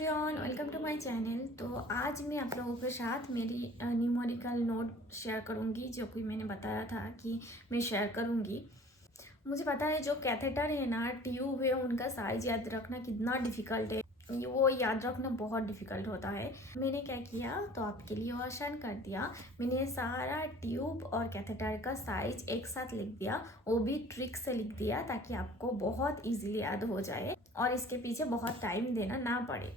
Everyone, welcome to my channel. तो आज मैं आप लोगों के साथ मेरी न्यूमेरिकल नोट शेयर करूंगी, जो कि मैंने बताया था कि मैं शेयर करूंगी। मुझे पता है जो कैथेटर है ना, ट्यूब है, उनका साइज याद रखना कितना डिफ़िकल्ट है। वो याद रखना बहुत डिफ़िकल्ट होता है। मैंने क्या किया तो आपके लिए वो आसान कर दिया। मैंने सारा ट्यूब और कैथेटर का साइज एक साथ लिख दिया, वो भी ट्रिक से लिख दिया ताकि आपको बहुत इजीली याद हो जाए और इसके पीछे बहुत टाइम देना ना पड़े।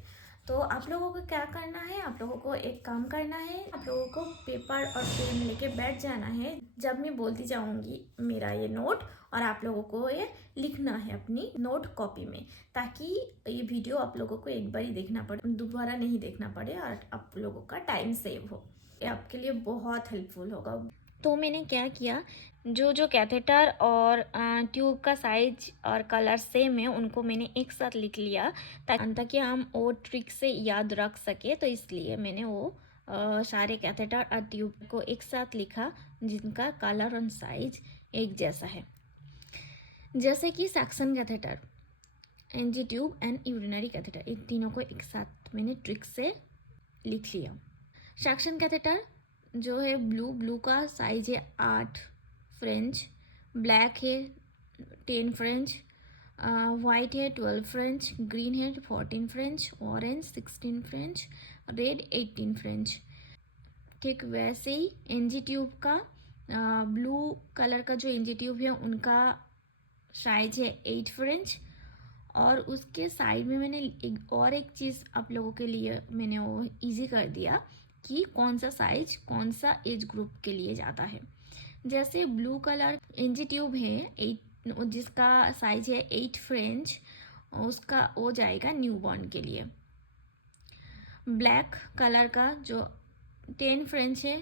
तो आप लोगों को क्या करना है, आप लोगों को एक काम करना है, आप लोगों को पेपर और पेन लेके बैठ जाना है। जब मैं बोलती जाऊंगी मेरा ये नोट, और आप लोगों को ये लिखना है अपनी नोट कॉपी में, ताकि ये वीडियो आप लोगों को एक बार ही देखना पड़े, दोबारा नहीं देखना पड़े और आप लोगों का टाइम सेव हो। ये आपके लिए बहुत हेल्पफुल होगा। तो मैंने क्या किया, जो कैथेटर और ट्यूब का साइज और कलर सेम है उनको मैंने एक साथ लिख लिया ताकि हम वो ट्रिक से याद रख सके। तो इसलिए मैंने वो सारे कैथेटर और ट्यूब को एक साथ लिखा जिनका कलर और साइज एक जैसा है, जैसे कि suction catheter, NG tube and urinary catheter. इन तीनों को एक साथ मैंने ट्रिक से लिख लिया। सक्शन कैथेटर जो है ब्लू का साइज है 8 फ्रेंच, ब्लैक है 10 फ्रेंच, वाइट है 12 फ्रेंच, ग्रीन है 14 French, orange 16 French, red 18 French. ठीक वैसे ही एनजी ट्यूब का ब्लू कलर का जो एनजी ट्यूब है उनका साइज है 8 फ्रेंच। और उसके साइड में मैंने एक चीज़ आप लोगों के लिए मैंने वो इजी कर दिया कि कौन सा साइज कौन सा एज ग्रुप के लिए जाता है। जैसे ब्लू कलर एनजी ट्यूब है 8, जिसका साइज है 8 फ्रेंच, उसका वो जाएगा न्यूबॉर्न के लिए। ब्लैक कलर का जो 10 फ्रेंच है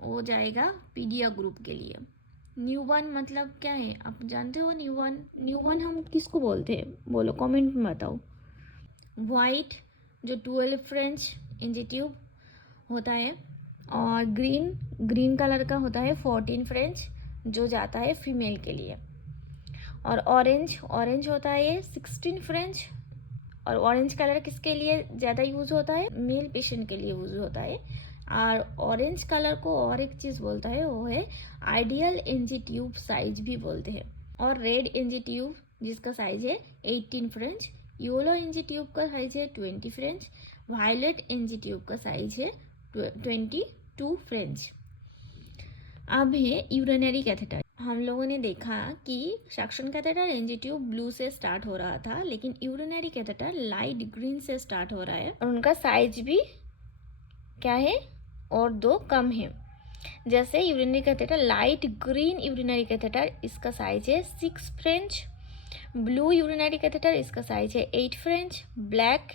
वो जाएगा पीडिया ग्रुप के लिए। न्यूबॉर्न मतलब क्या है, आप जानते हो? न्यूबॉर्न हम किसको बोलते हैं, बोलो कमेंट में बताओ। वाइट जो 12 फ्रेंच एनजी ट्यूब होता है, और ग्रीन कलर का होता है 14 फ्रेंच, जो जाता है फीमेल के लिए। और ऑरेंज होता है 16 फ्रेंच। और ऑरेंज कलर किसके लिए ज़्यादा यूज़ होता है? मेल पेशेंट के लिए यूज़ होता है। और ऑरेंज कलर को और एक चीज़ बोलता है, वो है आइडियल एनजी ट्यूब साइज भी बोलते हैं। और रेड एनजी ट्यूब जिसका साइज है 18 फ्रेंच, येलो एनजी ट्यूब का साइज है 20 फ्रेंच, वायलेट एनजी ट्यूब का साइज है 22 फ्रेंच। अब है यूरिनरी कैथेटर। हम लोगों ने देखा कि suction catheter NG tube blue से स्टार्ट हो रहा था, लेकिन यूरिनरी कैथेटर लाइट ग्रीन से स्टार्ट हो रहा है और उनका साइज भी क्या है और 2 कम है। जैसे urinary catheter light green urinary catheter, इसका साइज है 6 फ्रेंच। ब्लू यूरिनरी कैथेटर, इसका साइज है 8 फ्रेंच। ब्लैक,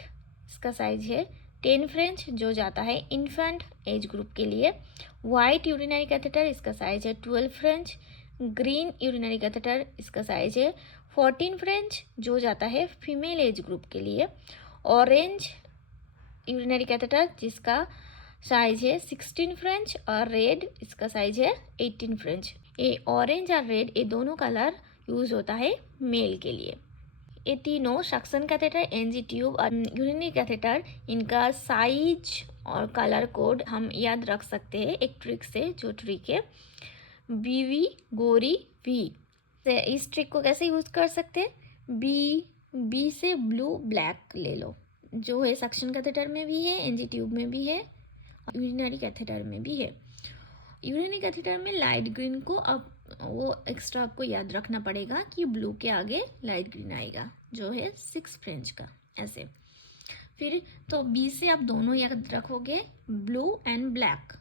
इसका साइज है 10 फ्रेंच, जो जाता है इन्फेंट एज ग्रुप के लिए। वाइट यूरिनरी कैथेटर, इसका साइज है 12 फ्रेंच। ग्रीन यूरिनरी कैथेटर, इसका साइज है 14 फ्रेंच, जो जाता है फीमेल एज ग्रुप के लिए। ऑरेंज यूरिनरी कैथेटर, जिसका साइज है 16 फ्रेंच। और रेड, इसका साइज है 18 फ्रेंच। ये ऑरेंज और रेड, ये दोनों कलर यूज होता है मेल के लिए। ये तीनों सक्शन कैथेटर, एनजी ट्यूब और यूरिनरी कैथेटर, इनका साइज और कलर कोड हम याद रख सकते हैं एक ट्रिक से, जो ट्रिक है बीवी गोरी वी। इस ट्रिक को कैसे यूज कर सकते हैं? बी से ब्लू ब्लैक ले लो, जो है सक्शन कैथेटर में भी है, एनजी ट्यूब में भी है, यूरिनरी कैथेटर में भी है। यूरिनरी कैथेटर में लाइट ग्रीन को अब वो एक्स्ट्रा आपको याद रखना पड़ेगा कि ब्लू के आगे लाइट ग्रीन आएगा, जो है 6 फ्रेंच का, ऐसे। फिर तो बी से आप दोनों याद रखोगे, ब्लू एंड ब्लैक,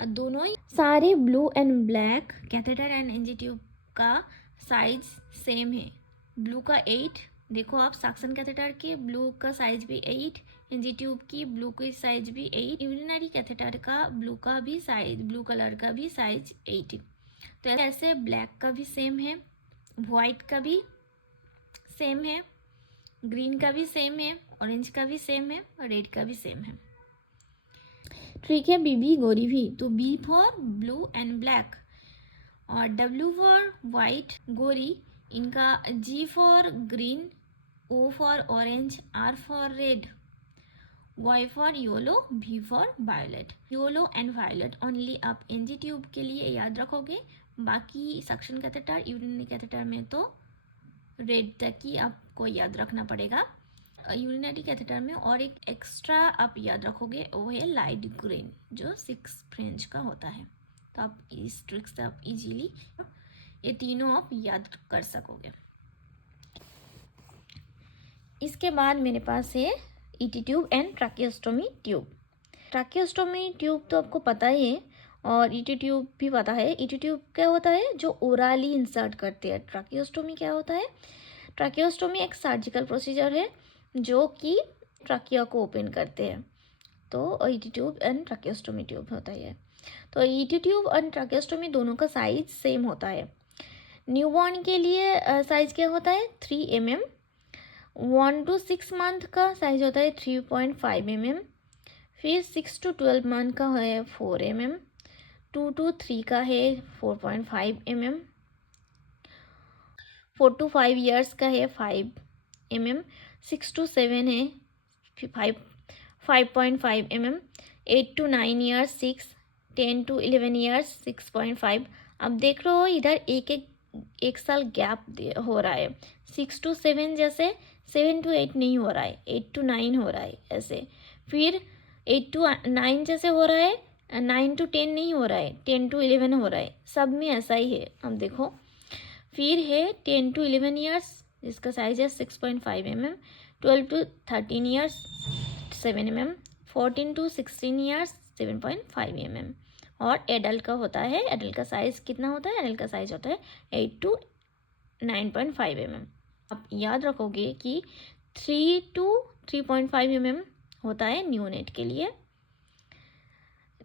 दोनों ही सारे blue and black catheter and NG tube का साइज सेम है। ब्लू का 8, देखो आप सक्शन कैथेटर के ब्लू का साइज भी 8, एनजी ट्यूब की ब्लू की साइज भी 8, यूरिनरी कैथेटर का ब्लू कलर का भी साइज 8। तो ऐसे ब्लैक का भी सेम है, वाइट का भी सेम है, ग्रीन का भी सेम है, ऑरेंज का भी सेम है, और रेड का भी सेम है। ट्रिक है बीबी गोरी भी, तो B for blue and black, और डब्ल्यू फॉर वाइट गोरी, इनका G for green, O for orange, R for red, Y for yellow, V for violet. Yellow and violet only आप एनजी ट्यूब के लिए याद रखोगे, बाकी सक्शन कैथेटर, यूरिनरी कैथेटर में तो रेड तक ही आपको याद रखना पड़ेगा। यूरिनरी कैथेटर में और एक एक्स्ट्रा आप याद रखोगे, वो है लाइट ग्रीन जो 6 फ्रेंच का होता है। तो आप इस ट्रिक से आप इजीली ये तीनों आप याद कर सकोगे। इसके बाद मेरे पास है ET tube and tracheostomy tube. Tracheostomy tube तो आपको पता ही है और ईटी ट्यूब भी पता है। ईटी ट्यूब क्या होता है, जो ओरली इंसर्ट करते हैं। ट्रैकियोस्टोमी क्या होता है, ट्रैकियोस्टोमी एक सर्जिकल प्रोसीजर है जो कि ट्रैकिया को ओपन करते हैं। तो ET tube and tracheostomy tube होता है। तो ईटी ट्यूब एंड ट्रैकियोस्टोमी दोनों का साइज सेम होता है। न्यूबॉर्न के लिए साइज क्या होता है, 3 mm। 1 to 6 मंथ का साइज होता है 3.5 mm। फिर 6 to 12 मंथ का है 4 mm। 2 to 3 का है 4.5 mm। 4 to 5 years का है 5 mm। 6 to 7 है 5.5 mm। 8 to 9 years 6। 10 to 11 years 6.5। अब देख रहे हो इधर एक साल गैप हो रहा है। 6 to 7 जैसे 7 to 8 नहीं हो रहा है, 8 to 9 हो रहा है ऐसे। फिर 8 to 9 जैसे हो रहा है, 9 to 10 नहीं हो रहा है, 10 to 11 हो रहा है। सब में ऐसा ही है। अब देखो फिर है 10 to 11 ईयर्स जिसका साइज है 6.5 mm। 12 to 13 years 7 mm। 14 to 16 years 7.5 mm। और एडल्ट का होता है, एडल्ट का साइज कितना होता है, एडल्ट का साइज होता है 8 to 9.5 mm। आप याद रखोगे कि 3 to 3.5 mm होता है न्यूनेट के लिए।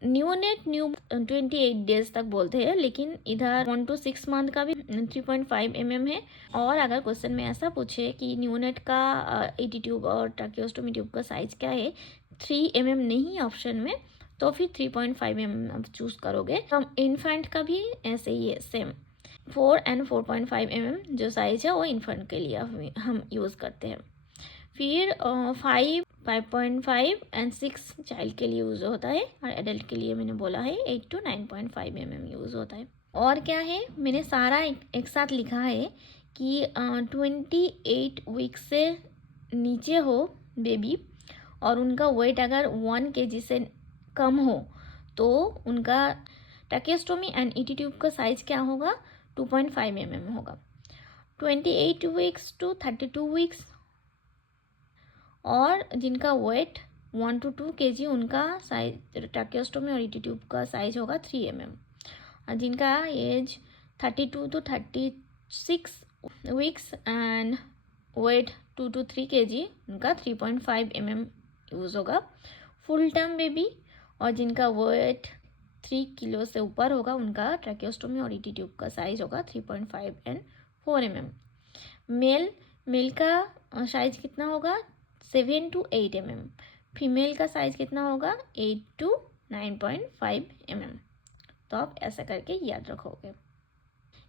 न्यूनेट 28 डेज तक बोलते हैं, लेकिन इधर 1 to 6 मंथ का भी 3.5 mm है। और अगर क्वेश्चन में ऐसा पूछे कि न्यूनेट का ईटी ट्यूब और ट्रैकियोस्टोमी ट्यूब का साइज क्या है, 3 mm नहीं ऑप्शन में, तो फिर 3.5 mm आप चूज़ करोगे। तो इन्फेंट का भी ऐसे ही है सेम, 4 and 4.5 mm जो साइज है वो इन्फेंट के लिए हम यूज़ करते हैं। फिर 5, 5.5 एंड 6 चाइल्ड के लिए यूज़ होता है, और एडल्ट के लिए मैंने बोला है 8 to 9.5 mm यूज़ होता है। और क्या है, मैंने सारा एक साथ लिखा है कि 28 वीक्स से नीचे हो बेबी और उनका वेट अगर 1 kg से कम हो तो उनका ट्रैकियोस्टोमी एंड ईटी ट्यूब का साइज क्या होगा, 2.5 mm होगा। 28 वीक्स to 32 वीक्स और जिनका वेट 1 to 2 kg उनका साइज ट्रैकियोस्टोमी और ईटी ट्यूब का साइज होगा 3 mm। और जिनका age 32 to 36 weeks and weight 2 to 3 kg उनका 3.5 mm यूज़ होगा। फुल टर्म बेबी और जिनका वेट 3 किलो से ऊपर होगा उनका ट्रैकियोस्टोमी और ईटी ट्यूब का साइज होगा 3.5 and 4 mm। मेल का साइज कितना होगा, 7 to 8 mm। फीमेल का साइज कितना होगा, 8 to 9.5 mm। तो आप ऐसा करके याद रखोगे,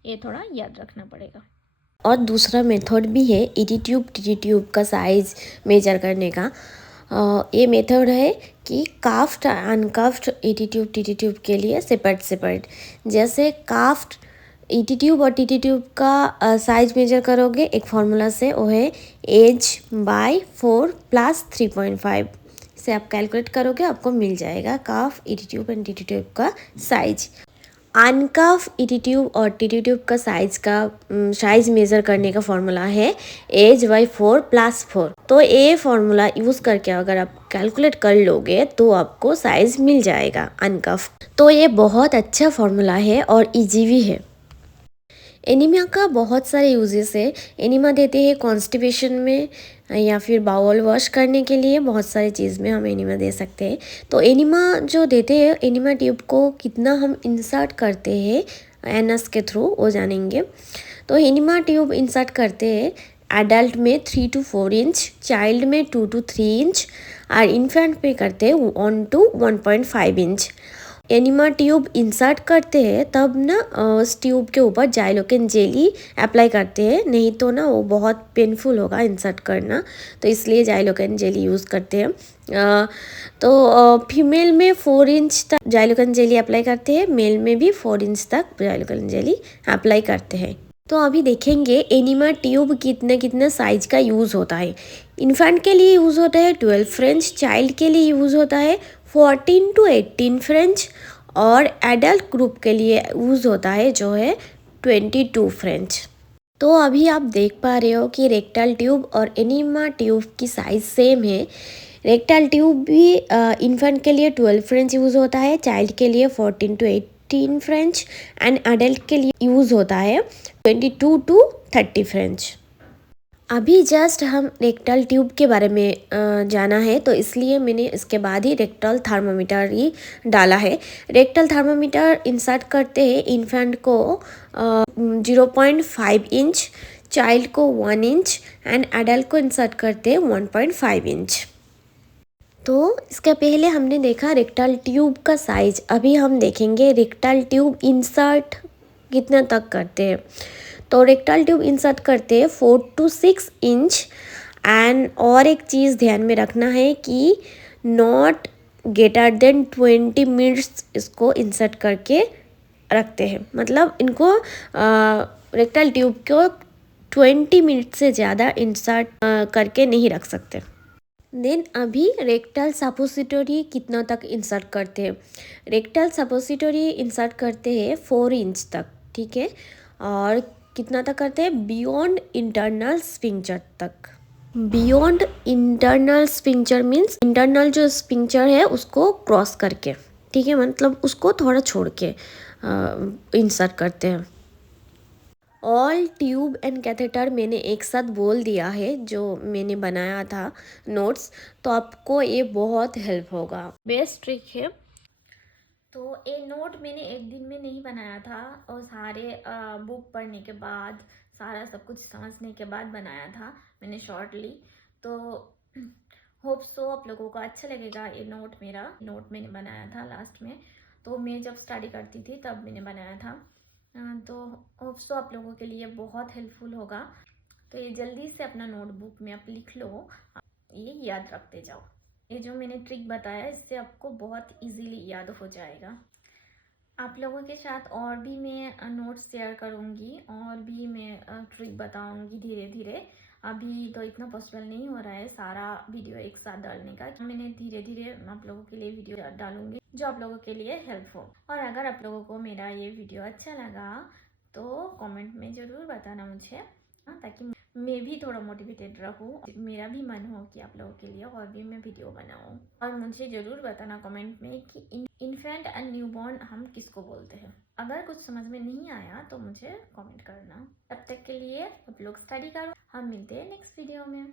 ये थोड़ा याद रखना पड़ेगा। और दूसरा मेथड भी है ईटी ट्यूब टीटी ट्यूब का साइज मेजर करने का। ये मेथड है कि काफ्ड अनकाफ्ड ईटी ट्यूब टीटी ट्यूब के लिए सेपरेट। जैसे काफ्ड ईटी ट्यूब और टीटी ट्यूब का साइज मेजर करोगे एक फार्मूला से, वो है H/4 + 3.5 से आप कैलकुलेट करोगे, आपको मिल जाएगा cuff ET tube and TT tube का साइज। अनकाफ ईटी ट्यूब और टीटी ट्यूब का साइज मेज़र करने का फॉर्मूला है H/4 + 4। तो ये फॉर्मूला यूज़ करके अगर आप कैलकुलेट कर लोगे तो आपको साइज मिल जाएगा अनकाफ। तो ये बहुत अच्छा फॉर्मूला है और इजी भी है। एनीमिया का बहुत सारे यूजेस है। एनीमा देते हैं कॉन्स्टिपेशन में या फिर बाउल वॉश करने के लिए, बहुत सारी चीज़ में हम एनीमा दे सकते हैं। तो एनीमा जो देते हैं, एनीमा ट्यूब को कितना हम इंसर्ट करते हैं एनस के थ्रू वो जानेंगे। तो एनीमा ट्यूब इंसर्ट करते हैं एडल्ट में 3 to 4 इंच, चाइल्ड में 2 to 3 इंच और इन्फेंट में करते हैं 1 to 1.5 inch. Enema tube insert करते हैं तब ना उस ट्यूब के ऊपर जाइलोकेन जेली अप्लाई करते हैं, नहीं तो ना वो बहुत पेनफुल होगा इंसर्ट करना, तो इसलिए जाइलोकेन जेली यूज़ करते हैं। तो फीमेल में 4 इंच तक जाइलोकेन जेली अप्लाई करते हैं, मेल में भी 4 इंच तक जाइलोकेन जेली अप्लाई करते हैं। तो अभी देखेंगे एनिमा ट्यूब कितने कितने साइज का यूज़ होता है। इन्फेंट के लिए यूज़ होता है 12 फ्रेंच, चाइल्ड के लिए यूज़ होता है 14 to 18 फ्रेंच, और एडल्ट ग्रुप के लिए यूज़ होता है जो है 22 फ्रेंच। तो अभी आप देख पा रहे हो कि रेक्टल ट्यूब और एनिमा ट्यूब की साइज़ सेम है। रेक्टल ट्यूब भी इन्फेंट के लिए 12 फ्रेंच यूज़ होता है, चाइल्ड के लिए 14 to 18 फ्रेंच, एंड एडल्ट के लिए यूज़ होता है 22 to 30 फ्रेंच। अभी जस्ट हम रेक्टल ट्यूब के बारे में जाना है, तो इसलिए मैंने इसके बाद ही रेक्टल थर्मामीटर ही डाला है। रेक्टल थर्मामीटर इंसर्ट करते हैं इन्फेंट को 0.5 इंच, चाइल्ड को 1 इंच, एंड एडल्ट को इंसर्ट करते हैं 1.5 इंच। तो इसके पहले हमने देखा रेक्टल ट्यूब का साइज, अभी हम देखेंगे रेक्टल ट्यूब इंसर्ट कितने तक करते हैं। तो रेक्टल ट्यूब इंसर्ट करते हैं 4 to 6 इंच, एंड और एक चीज़ ध्यान में रखना है कि नॉट ग्रेटर देन 20 मिनट्स इसको इंसर्ट करके रखते हैं, मतलब इनको रेक्टल ट्यूब को 20 मिनट से ज़्यादा इंसर्ट करके नहीं रख सकते। देन अभी रेक्टल सपोसिटरी कितना तक इंसर्ट करते हैं। रेक्टल सपोसिटरी इंसर्ट करते हैं 4 इंच तक, ठीक है, और कितना तक करते हैं, बियॉन्ड इंटरनल स्फिंक्टर तक। Beyond internal sphincter means internal जो स्फिंक्टर है उसको क्रॉस करके, ठीक है, मतलब उसको थोड़ा छोड़ के इंसर्ट करते हैं। ऑल ट्यूब एंड कैथेटर मैंने एक साथ बोल दिया है जो मैंने बनाया था नोट्स, तो आपको ये बहुत हेल्प होगा, बेस्ट ट्रिक है। तो ये नोट मैंने एक दिन में नहीं बनाया था, और सारे बुक पढ़ने के बाद, सारा सब कुछ समझने के बाद बनाया था मैंने शॉर्टली। तो होप सो आप लोगों को अच्छा लगेगा ये नोट, मेरा नोट मैंने बनाया था लास्ट में, तो मैं जब स्टडी करती थी तब मैंने बनाया था। तो होप सो आप लोगों के लिए बहुत हेल्पफुल होगा। तो ये जल्दी से अपना नोटबुक में आप लिख लो, ये याद रखते जाओ। ये जो मैंने ट्रिक बताया इससे आपको बहुत इजीली याद हो जाएगा। आप लोगों के साथ और भी मैं नोट्स शेयर करूँगी, और भी मैं ट्रिक बताऊँगी धीरे धीरे। अभी तो इतना पॉसिबल नहीं हो रहा है सारा वीडियो एक साथ डालने का, मैंने धीरे धीरे आप लोगों के लिए वीडियो डालूँगी जो आप लोगों के लिए हेल्प हो। और अगर आप लोगों को मेरा ये वीडियो अच्छा लगा तो कमेंट में ज़रूर बताना मुझे, ताकि मैं भी थोड़ा मोटिवेटेड रहूँ, मेरा भी मन हो कि आप लोगों के लिए और भी मैं वीडियो बनाऊँ। और मुझे ज़रूर बताना कमेंट में कि इन्फेंट एंड न्यूबॉर्न हम किसको बोलते हैं। अगर कुछ समझ में नहीं आया तो मुझे कमेंट करना। तब तक के लिए आप लोग स्टडी करो, हम मिलते हैं नेक्स्ट वीडियो में।